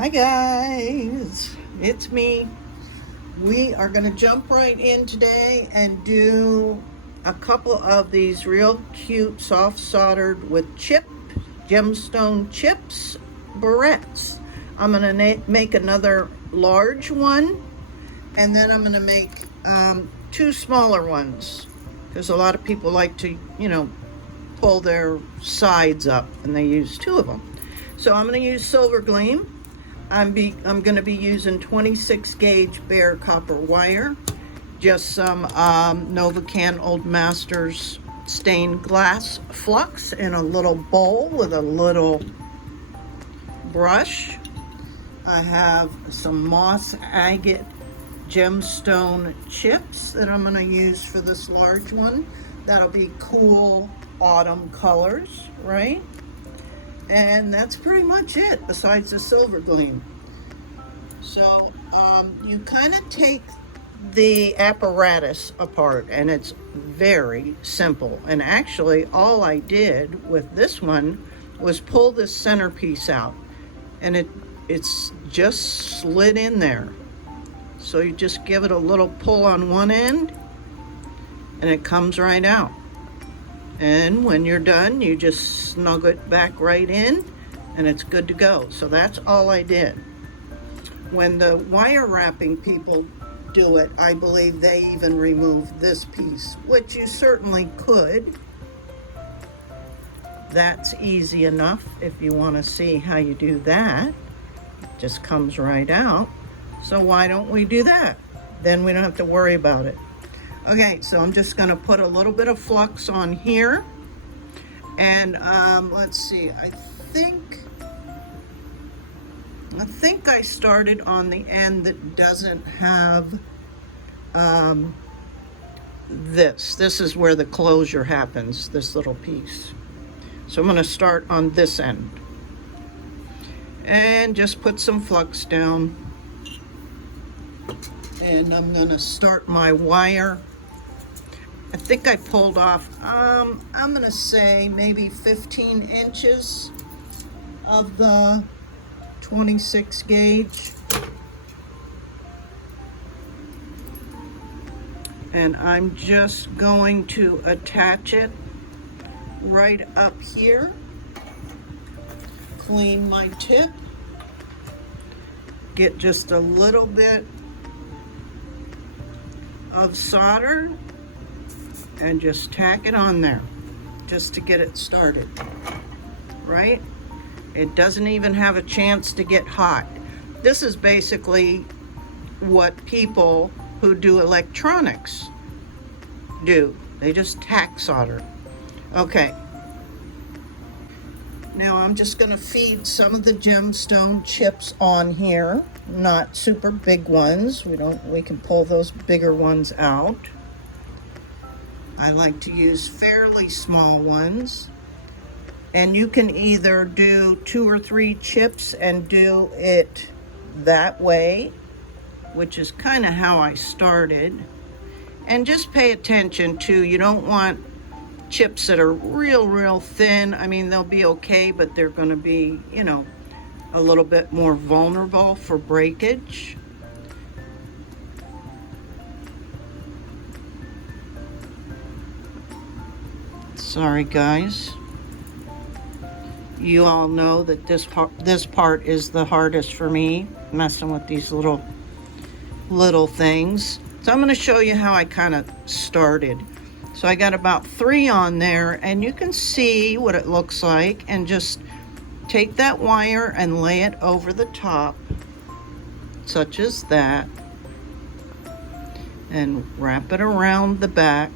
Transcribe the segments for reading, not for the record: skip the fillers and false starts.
Hi guys, it's me. We are going to jump right in today and do a couple of these real cute soft soldered with gemstone chips barrettes. I'm going to make another large one, and then I'm going to make two smaller ones because a lot of people like to, pull their sides up, and they use two of them. So I'm going to use silver gleam. I'm going to be using 26 gauge bare copper wire, just some Novacan Old Masters stained glass flux in a little bowl with a little brush. I have some moss agate gemstone chips that I'm going to use for this large one. That'll be cool autumn colors, right? And that's pretty much it, besides the silver gleam. So you kind of take the apparatus apart, and it's very simple. And actually, all I did with this one was pull this centerpiece out, and it's just slid in there. So you just give it a little pull on one end, and it comes right out. And when you're done, you just snug it back right in, and it's good to go. So that's all I did. When the wire wrapping people do it, I believe they even remove this piece, which you certainly could. That's easy enough if you want to see how you do that. It just comes right out. So why don't we do that? Then we don't have to worry about it. Okay, so I'm just going to put a little bit of flux on here, and let's see, I think I started on the end that doesn't have this. This is where the closure happens, this little piece. So I'm going to start on this end and just put some flux down, and I'm going to start my wire. I think I pulled off, I'm going to say maybe 15 inches of the 26 gauge. And I'm just going to attach it right up here. Clean my tip. Get just a little bit of solder and just tack it on there just to get it started, right? It doesn't even have a chance to get hot. This is basically what people who do electronics do. They just tack solder. Okay. Now I'm just going to feed some of the gemstone chips on here, not super big ones. We can pull those bigger ones out. I like to use fairly small ones. And you can either do 2 or 3 chips and do it that way, which is kind of how I started. And just pay attention to, you don't want chips that are real thin. I mean, they'll be okay, but they're going to be, a little bit more vulnerable for breakage. Sorry guys. You all know that this part is the hardest for me, messing with these little things. So I'm going to show you how I kind of started. So I got about 3 on there, and you can see what it looks like, and just take that wire and lay it over the top, such as that, and wrap it around the back.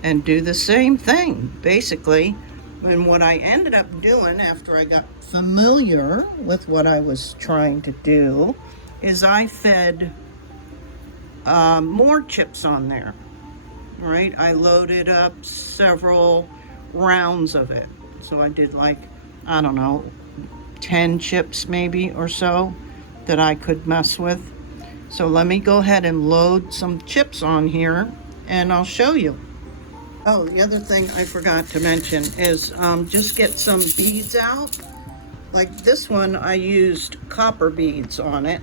And do the same thing, basically. And what I ended up doing after I got familiar with what I was trying to do is I fed more chips on there, right? I loaded up several rounds of it. So I did like, I don't know, 10 chips maybe or so that I could mess with. So let me go ahead and load some chips on here, and I'll show you. Oh, the other thing I forgot to mention is just get some beads out Like this one, I used copper beads on it.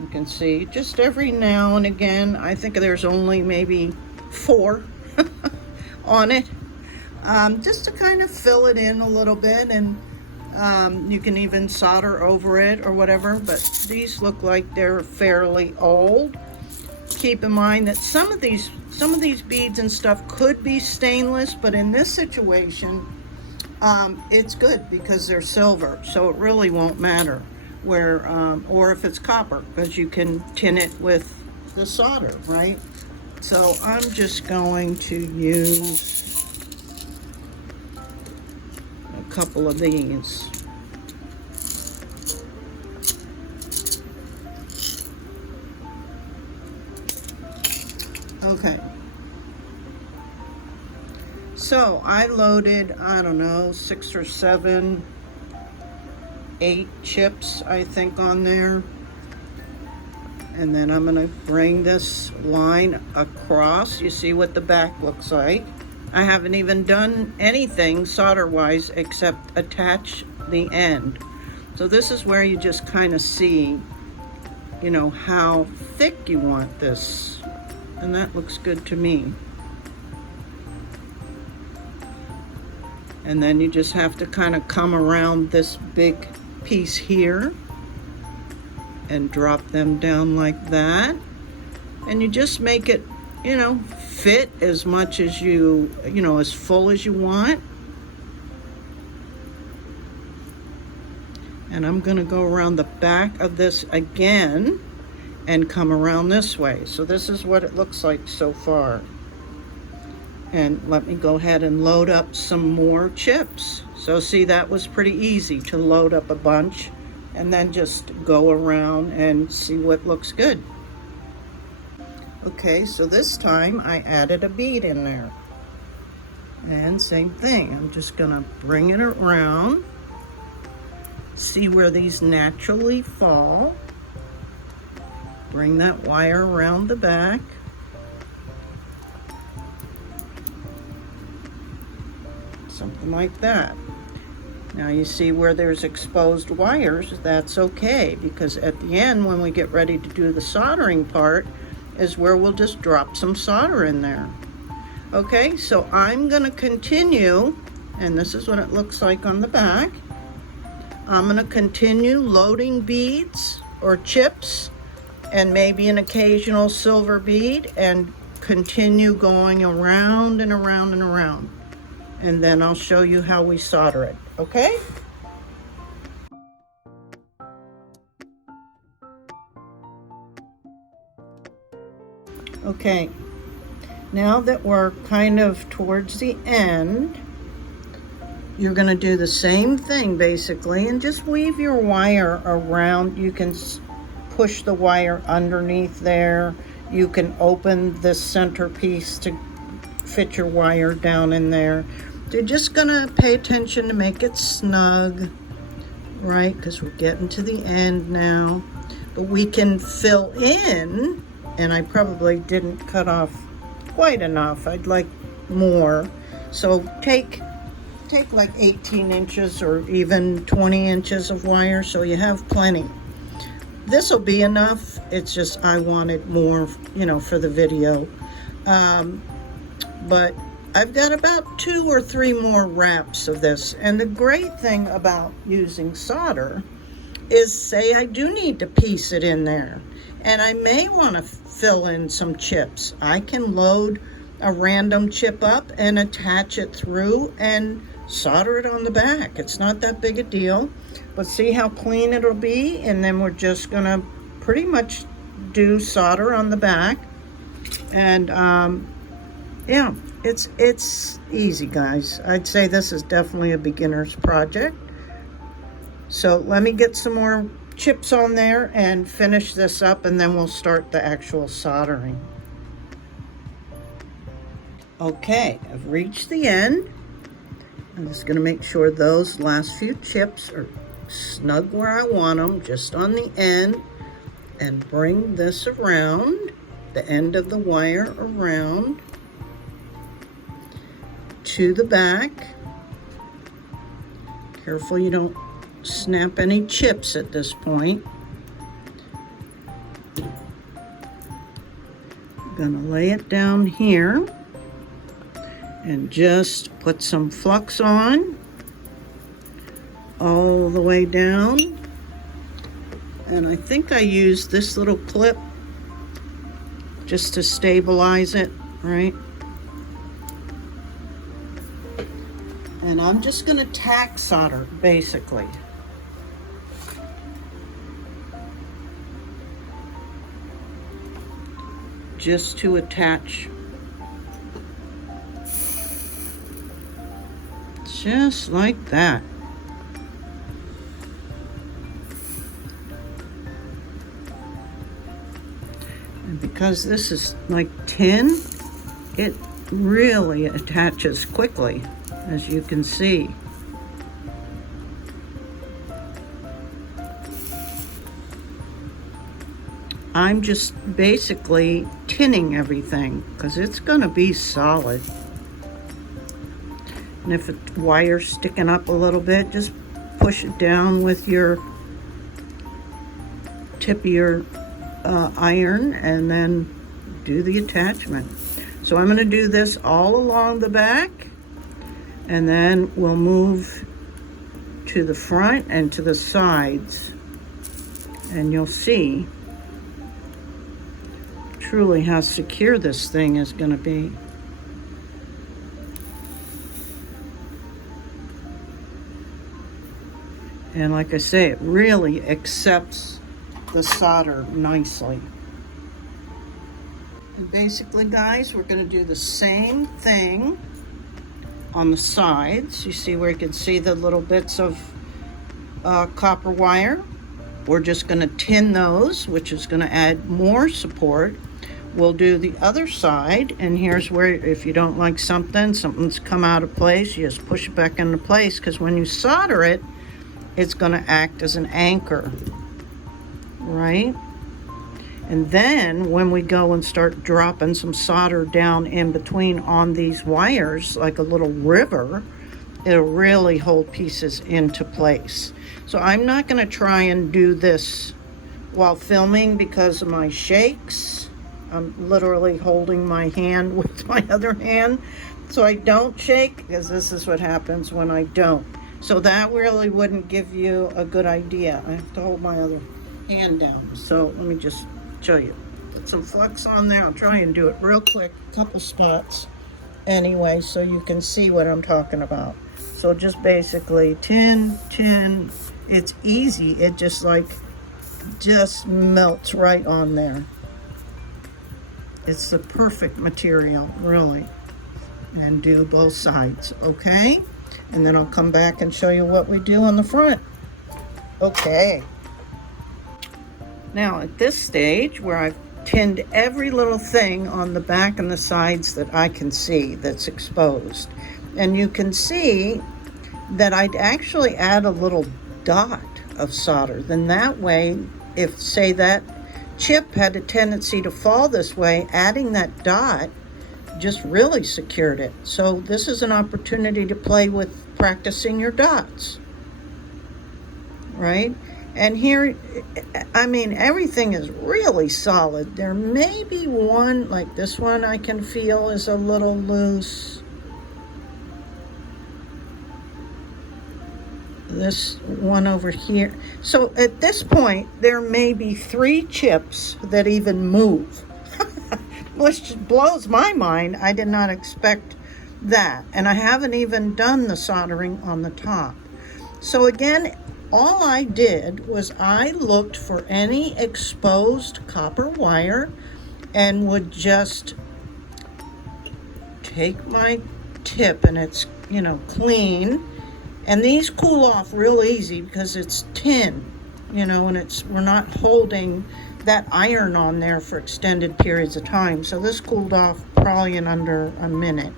You can see just every now and again. I think there's only maybe 4 on it, just to kind of fill it in a little bit, and you can even solder over it or whatever. But these look like they're fairly old. Keep in mind that some of these beads and stuff could be stainless, but in this situation, it's good because they're silver, so it really won't matter where, or if it's copper, because you can tin it with the solder, right? So I'm just going to use a couple of these. Okay. So I loaded, I don't know, 6 or 7, 8 chips, I think, on there. And then I'm gonna bring this line across. You see what the back looks like. I haven't even done anything solder-wise except attach the end. So this is where you just kind of see, you know, how thick you want this. And that looks good to me. And then you just have to kind of come around this big piece here and drop them down like that. And you just make it, you know, fit as much as you know, as full as you want. And I'm gonna go around the back of this again and come around this way. So this is what it looks like so far. And let me go ahead and load up some more chips. So see, that was pretty easy to load up a bunch and then just go around and see what looks good. Okay, so this time I added a bead in there. And same thing, I'm just gonna bring it around, see where these naturally fall. Bring that wire around the back. Something like that. Now you see where there's exposed wires, that's okay, because at the end when we get ready to do the soldering part is where we'll just drop some solder in there. Okay, so I'm gonna continue, and this is what it looks like on the back. I'm gonna continue loading beads or chips and maybe an occasional silver bead and continue going around and around and around. And then I'll show you how we solder it, okay? Okay, now that we're kind of towards the end, you're gonna do the same thing basically and just weave your wire around. You can push the wire underneath there. You can open this centerpiece to fit your wire down in there. You're just gonna pay attention to make it snug, right? Because we're getting to the end now. But we can fill in, and I probably didn't cut off quite enough. I'd like more. So take like 18 inches or even 20 inches of wire so you have plenty. This will be enough. It's just I wanted more, you know, for the video. But I've got about 2 or 3 more wraps of this. And the great thing about using solder is, say I do need to piece it in there and I may want to fill in some chips. I can load a random chip up and attach it through and solder it on the back. It's not that big a deal, but see how clean it'll be. And then we're just gonna pretty much do solder on the back. And yeah, it's easy, guys. I'd say this is definitely a beginner's project. So let me get some more chips on there and finish this up, and then we'll start the actual soldering. Okay, I've reached the end. I'm just gonna make sure those last few chips are snug where I want them, just on the end, and bring this around, the end of the wire around to the back. Careful you don't snap any chips at this point. I'm gonna lay it down here and just put some flux on all the way down. And I think I used this little clip just to stabilize it, right? And I'm just gonna tack solder, basically. Just to attach. Just like that. And because this is like tin, it really attaches quickly, as you can see. I'm just basically tinning everything because it's gonna be solid. And if a wire's sticking up a little bit, just push it down with your tip of your iron and then do the attachment. So I'm gonna do this all along the back, and then we'll move to the front and to the sides, and you'll see truly how secure this thing is gonna be. And like I say, it really accepts the solder nicely. And basically, guys, we're gonna do the same thing on the sides. You see where you can see the little bits of copper wire. We're just gonna tin those, which is gonna add more support. We'll do the other side, and here's where if you don't like something's come out of place, you just push it back into place, because when you solder it, it's gonna act as an anchor, right? And then when we go and start dropping some solder down in between on these wires, like a little river, it'll really hold pieces into place. So I'm not gonna try and do this while filming because of my shakes. I'm literally holding my hand with my other hand, so I don't shake, because this is what happens when I don't. So that really wouldn't give you a good idea. I have to hold my other hand down. So let me just show you. Put some flux on there. I'll try and do it real quick, a couple spots anyway, so you can see what I'm talking about. So just basically tin. It's easy. It just melts right on there. It's the perfect material, really. And do both sides, okay? And then I'll come back and show you what we do on the front. Okay. Now at this stage where I've tinned every little thing on the back and the sides that I can see that's exposed, and you can see that I'd actually add a little dot of solder. Then that way, if say that chip had a tendency to fall this way, adding that dot just really secured it. So this is an opportunity to play with practicing your dots, right? And here, I mean, everything is really solid. There may be one, like this one I can feel is a little loose. This one over here. So at this point, there may be 3 chips that even move, which blows my mind. I did not expect that. And I haven't even done the soldering on the top. So again, all I did was I looked for any exposed copper wire and would just take my tip, and it's, you know, clean. And these cool off real easy because it's tin, you know, and we're not holding that iron on there for extended periods of time. So this cooled off probably in under a minute.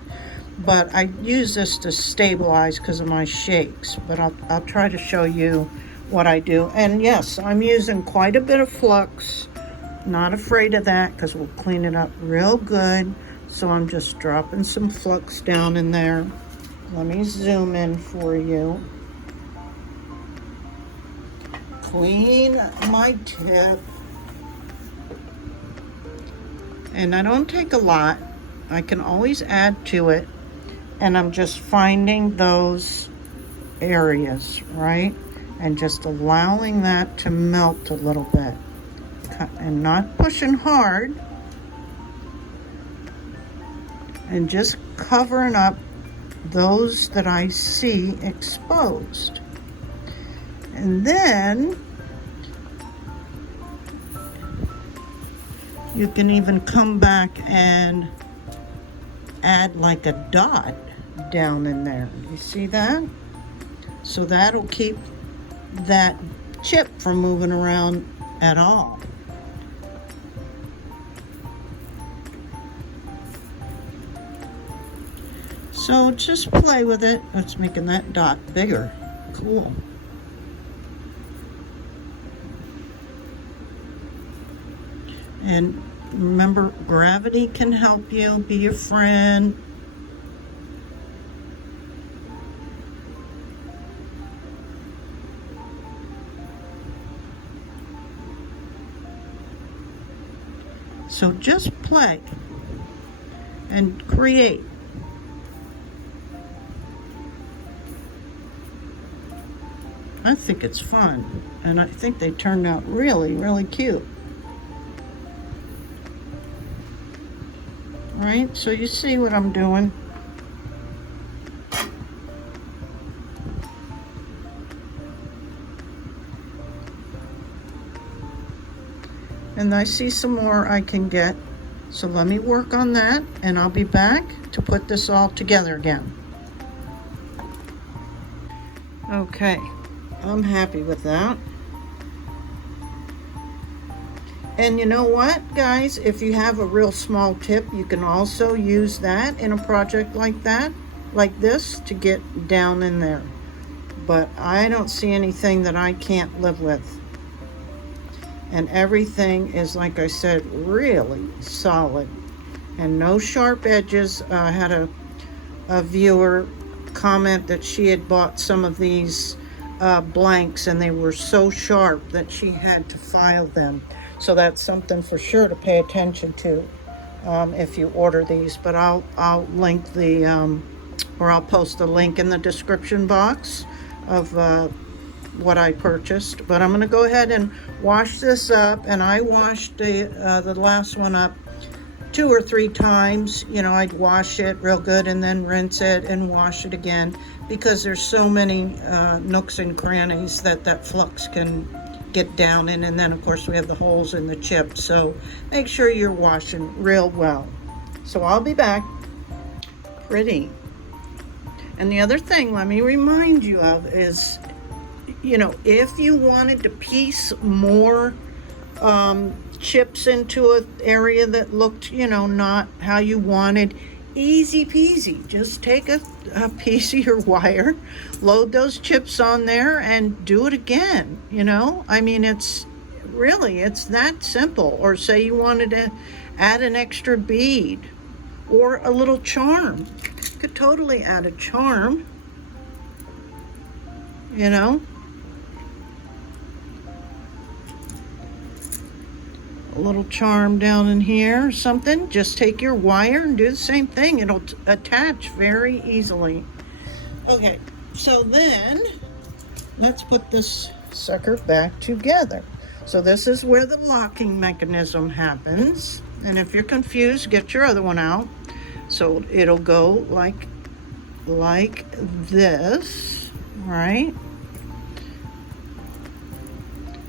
But I use this to stabilize because of my shakes. But I'll try to show you what I do. And yes, I'm using quite a bit of flux. Not afraid of that because we'll clean it up real good. So I'm just dropping some flux down in there. Let me zoom in for you. clean my tip. And I don't take a lot. I can always add to it. And I'm just finding those areas, right? And just allowing that to melt a little bit. And not pushing hard. And just covering up those that I see exposed. And then you can even come back and add like a dot down in there. You see that? So that'll keep that chip from moving around at all. So just play with it. It's making that dot bigger. Cool. And remember, gravity can help you, be your friend. So just play and create. I think it's fun, and I think they turned out really, really cute. Right, so you see what I'm doing. And I see some more I can get. So let me work on that, and I'll be back to put this all together again. Okay, I'm happy with that. And you know what, guys? If you have a real small tip, you can also use that in a project like that, like this, to get down in there. But I don't see anything that I can't live with. And everything is, like I said, really solid. And no sharp edges. I had a viewer comment that she had bought some of these blanks, and they were so sharp that she had to file them. So that's something for sure to pay attention to if you order these. But I'll link the, or I'll post the link in the description box of what I purchased. But I'm going to go ahead and wash this up. And I washed the last one up 2 or 3 times. You know, I'd wash it real good and then rinse it and wash it again, because there's so many nooks and crannies that flux can get down in. And then of course we have the holes in the chip, so make sure you're washing real well. So I'll be back. Pretty. And the other thing, let me remind you of is, you know, if you wanted to piece more chips into an area that looked, you know, not how you wanted, easy peasy. Just take a piece of your wire, load those chips on there, and do it again. You know, I mean, it's that simple. Or say you wanted to add an extra bead or a little charm. You could totally add a charm, you know. A little charm down in here or something. Just take your wire and do the same thing. It'll attach very easily. Okay, so then let's put this sucker back together. So this is where the locking mechanism happens. And if you're confused, get your other one out. So it'll go like this, right?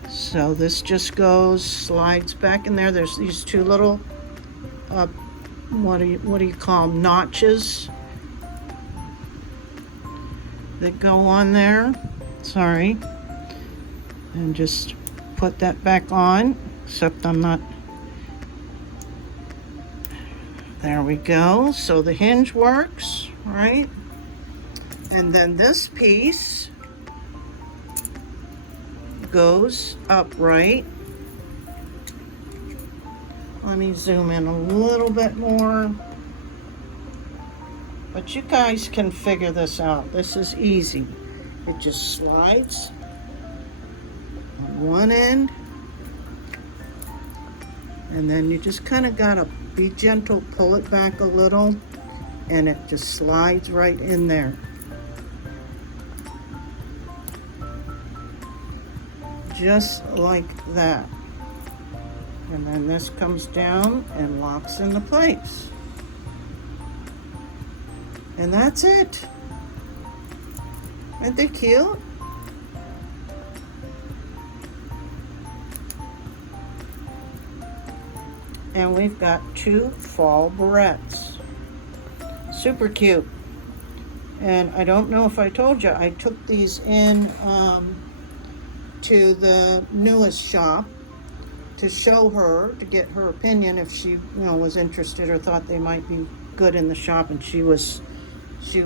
So this just goes, slides back in there. There's these 2 little, what do you call them, notches that go on there. Sorry. And just put that back on, except I'm not. There we go. So the hinge works, right? And then this piece goes upright. Let me zoom in a little bit more. But you guys can figure this out. This is easy. It just slides on one end, and then you just kind of gotta be gentle, pull it back a little, and it just slides right in there. Just like that. And then this comes down and locks into place. And that's it. Aren't they cute? And we've got 2 fall barrettes. Super cute. And I don't know if I told you, I took these in to the newest shop to show her, to get her opinion if she, was interested or thought they might be good in the shop. And she was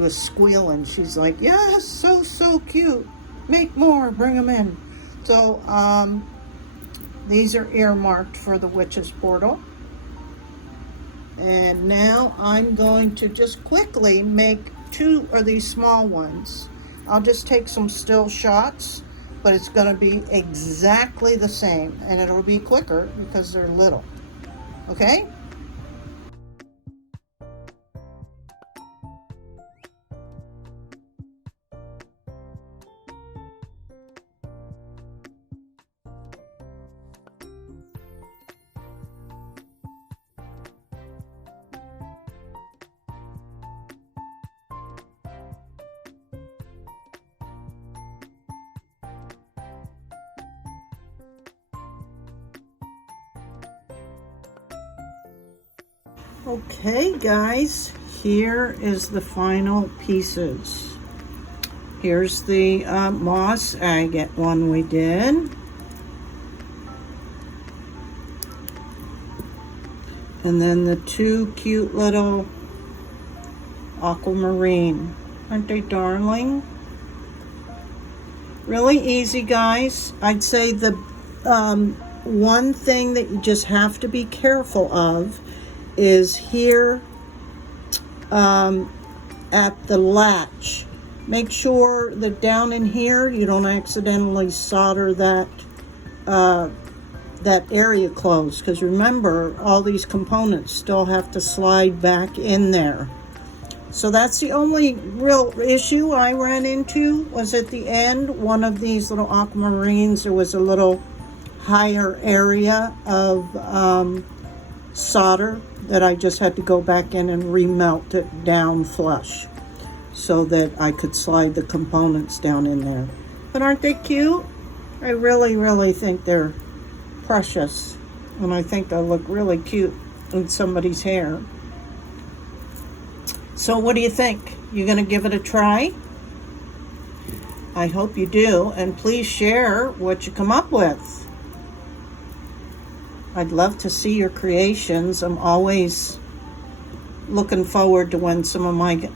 squealing. She's like, yes, so cute. Make more, bring them in. So these are earmarked for the Witch's Portal. And now I'm going to just quickly make 2 of these small ones. I'll just take some still shots, but it's going to be exactly the same, and it'll be quicker because they're little. Okay? Okay guys, here is the final pieces. Here's the moss agate one we did. And then the 2 cute little aquamarine. Aren't they darling? Really easy, guys. I'd say the one thing that you just have to be careful of is here at the latch. Make sure that down in here you don't accidentally solder that area closed, because remember, all these components still have to slide back in there. So that's the only real issue I ran into, was at the end, one of these little aquamarines, there was a little higher area of solder that I just had to go back in and remelt it down flush so that I could slide the components down in there. But aren't they cute? I really think they're precious, and I think they'll look really cute in somebody's hair. So what do you think? You gonna give it a try? I hope you do, and please share what you come up with. I'd love to see your creations. I'm always looking forward to when some of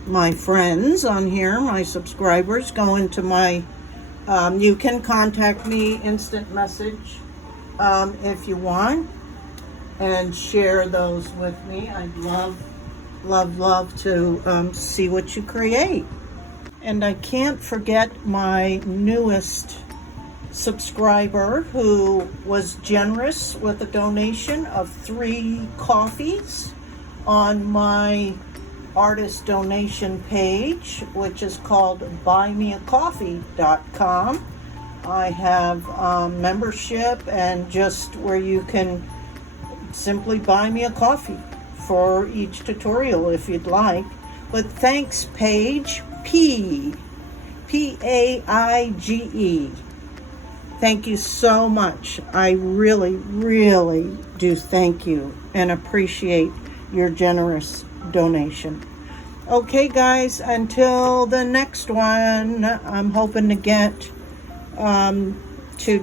my friends on here, my subscribers, go into my, you can contact me, instant message, if you want, and share those with me. I'd love to see what you create. And I can't forget my newest subscriber who was generous with a donation of 3 coffees on my artist donation page, which is called buymeacoffee.com. I have membership, and just where you can simply buy me a coffee for each tutorial if you'd like. But thanks, Paige, Paige. Thank you so much. I really do thank you and appreciate your generous donation. Okay guys, until the next one, I'm hoping to get to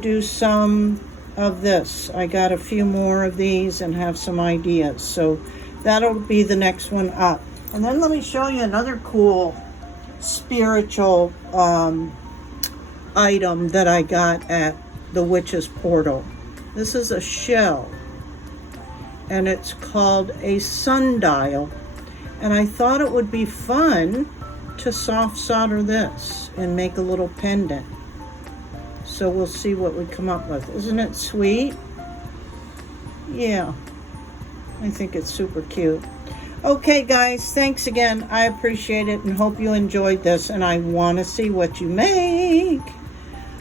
do some of this. I got a few more of these and have some ideas, so that'll be the next one up. And then let me show you another cool spiritual item that I got at the Witch's Portal. This is a shell, and it's called a sundial, and I thought it would be fun to soft solder this and make a little pendant. So we'll see what we come up with. Isn't it sweet? Yeah, I think it's super cute. Okay, guys, thanks again. I appreciate it and hope you enjoyed this, and I want to see what you make.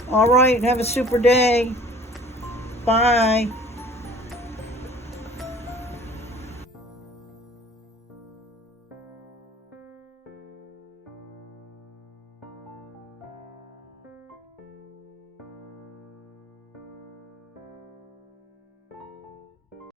All right, have a super day. Bye.